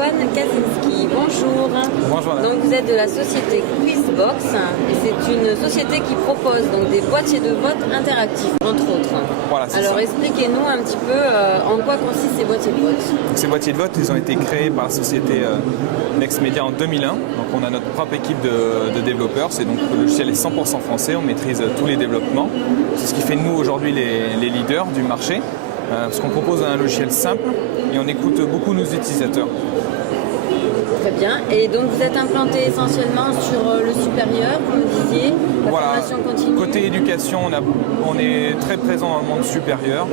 Antoine Kaczynski, bonjour. Bonjour. Donc vous êtes de la société Quizbox et c'est une société qui propose donc des boîtiers de vote interactifs entre autres. Voilà, alors expliquez-nous un petit peu en quoi consistent ces boîtiers de vote. Ces boîtiers de vote, ils ont été créés par la société Next Media en 2001. Donc on a notre propre équipe de développeurs. C'est donc le logiciel est 100% français, on maîtrise tous les développements. C'est ce qui fait de nous aujourd'hui les leaders du marché. Parce qu'on propose un logiciel simple et on écoute beaucoup nos utilisateurs. Très bien. Et donc vous êtes implanté essentiellement sur le supérieur, vous me disiez, la formation continue. Côté éducation, on est très présent dans le monde supérieur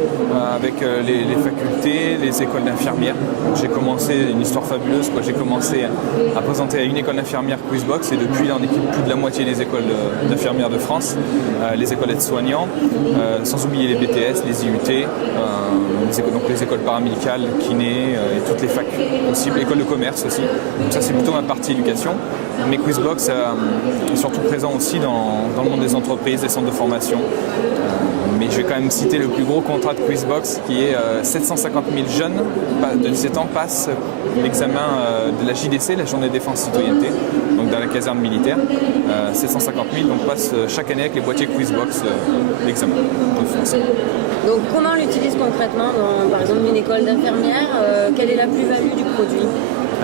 avec les facultés, les écoles d'infirmières. J'ai commencé une histoire fabuleuse. J'ai commencé à présenter à une école d'infirmières Quizbox et depuis là on équipe plus de la moitié des écoles d'infirmières de France, les écoles aides-soignants, sans oublier les BTS, les IUT. Donc les écoles paramédicales, kinés et toutes les facs possibles, écoles de commerce aussi. Donc ça c'est plutôt ma partie éducation. Mais Quizbox est surtout présent aussi dans le monde des entreprises, des centres de formation. Mais je vais quand même citer le plus gros contrat de Quizbox qui est 750 000 jeunes de 17 ans passent l'examen de la JDC, la Journée de défense citoyenneté, donc dans la caserne militaire. 750 000 donc passent chaque année avec les boîtiers Quizbox l'examen de français. Donc comment on l'utilise concrètement dans, par exemple, une école d'infirmière quelle est la plus-value du produit?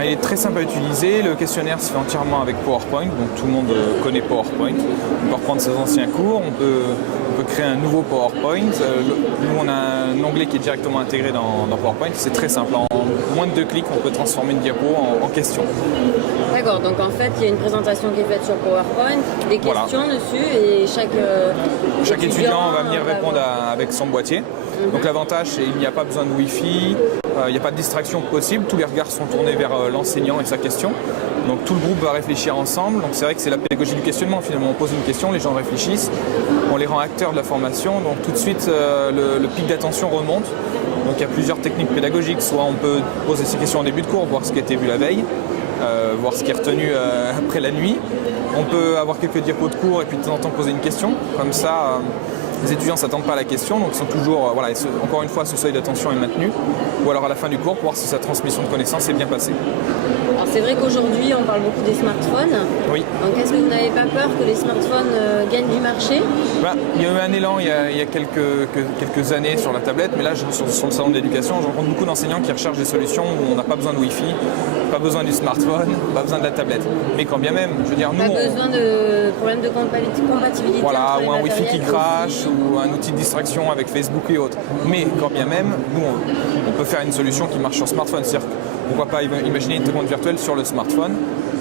Il est très simple à utiliser, le questionnaire se fait entièrement avec PowerPoint, donc tout le monde connaît PowerPoint. On peut reprendre ses anciens cours, on peut créer un nouveau PowerPoint. Nous on a un onglet qui est directement intégré dans PowerPoint, c'est très simple, en moins de 2 clics on peut transformer une diapo en question. D'accord, donc en fait il y a une présentation qui est faite sur PowerPoint, des questions dessus et chaque étudiant va venir répondre avec son boîtier. Donc l'avantage c'est qu'il n'y a pas besoin de Wi-Fi, il n'y a pas de distraction possible, tous les regards sont tournés vers l'enseignant et sa question. Donc tout le groupe va réfléchir ensemble, donc c'est vrai que c'est la pédagogie du questionnement finalement, on pose une question, les gens réfléchissent, on les rend acteurs de la formation, donc tout de suite le pic d'attention remonte. Donc il y a plusieurs techniques pédagogiques, soit on peut poser ces questions en début de cours, voir ce qui a été vu la veille, voir ce qui est retenu après la nuit. On peut avoir quelques diapos de cours et puis de temps en temps poser une question, comme ça les étudiants ne s'attendent pas à la question, donc ils sont toujours, encore une fois, ce seuil d'attention est maintenu. Ou alors à la fin du cours, pour voir si sa transmission de connaissances est bien passée. Alors c'est vrai qu'aujourd'hui, on parle beaucoup des smartphones. Oui. Donc est-ce que vous n'avez pas peur que les smartphones gagnent du marché? Il y a eu un élan il y a quelques années sur la tablette, mais là, sur le salon de l'éducation, je rencontre beaucoup d'enseignants qui recherchent des solutions où on n'a pas besoin de Wi-Fi, pas besoin du smartphone, pas besoin de la tablette. Mais quand bien même, je veux dire, nous... Pas besoin de problème de compatibilité. Voilà, ou un Wi-Fi qui crache, ou un outil de distraction avec Facebook et autres. Mais quand bien même, nous, on peut faire une solution qui marche sur smartphone. C'est-à-dire, pourquoi pas imaginer une télécommande virtuelle sur le smartphone.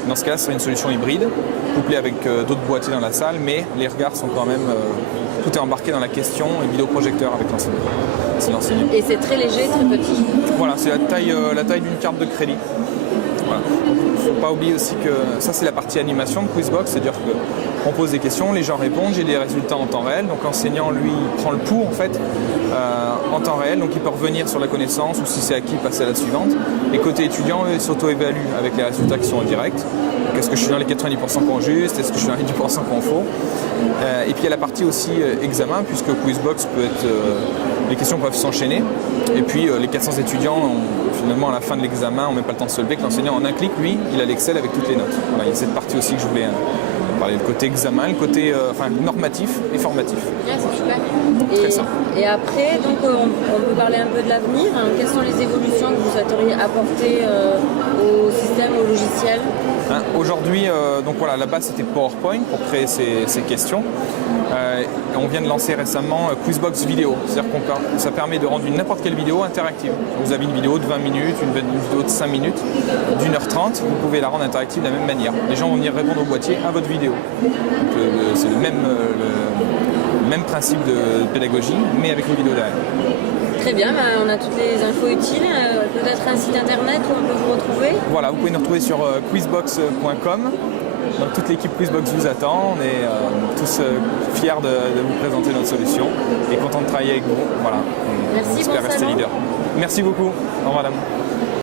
Dans ce cas-là, ce serait une solution hybride, couplée avec d'autres boîtiers dans la salle, mais les regards sont quand même... tout est embarqué dans la question et vidéoprojecteur avec l'enseignant. Et c'est très léger, très petit. Voilà, c'est la taille d'une carte de crédit. Voilà. Il ne faut pas oublier aussi que ça c'est la partie animation de Quizbox, c'est-à-dire qu'on pose des questions, les gens répondent, j'ai des résultats en temps réel, donc l'enseignant lui prend le pouls en fait en temps réel, donc il peut revenir sur la connaissance ou si c'est acquis passer à la suivante. Et côté étudiant, il s'auto-évalue avec les résultats qui sont en direct. Donc, est-ce que je suis dans les 90% qu'on juste, est-ce que je suis dans les 10% qu'on faux. Et puis il y a la partie aussi examen, puisque Quizbox peut être... les questions peuvent s'enchaîner. Et puis les 400 étudiants, finalement à la fin de l'examen, on ne met pas le temps de se lever, que l'enseignant en un clic, lui, il a l'Excel avec toutes les notes. Voilà, il y a cette partie aussi que je voulais parler, le côté examen, le côté normatif et formatif. Ouais, c'est super. Très simple. Et après, donc, on peut parler un peu de l'avenir. Quelles sont les évolutions que vous souhaiteriez apporter au système, au logiciel? Aujourd'hui, donc voilà, la base c'était PowerPoint pour créer ces questions. On vient de lancer récemment Quizbox vidéo, c'est-à-dire que ça permet de rendre n'importe quelle vidéo interactive. Vous avez une vidéo de 20 minutes, une vidéo de 5 minutes, d'1h30, vous pouvez la rendre interactive de la même manière. Les gens vont venir répondre au boîtier à votre vidéo. C'est le même principe de pédagogie, mais avec une vidéo derrière. Très bien, on a toutes les infos utiles. Peut-être un site internet où on peut vous retrouver? Voilà, vous pouvez nous retrouver sur quizbox.com. Donc toute l'équipe Quizbox vous attend. On est tous fiers de vous présenter notre solution et contents de travailler avec vous. Voilà. Merci, on espère rester leader. Merci beaucoup. Au revoir madame.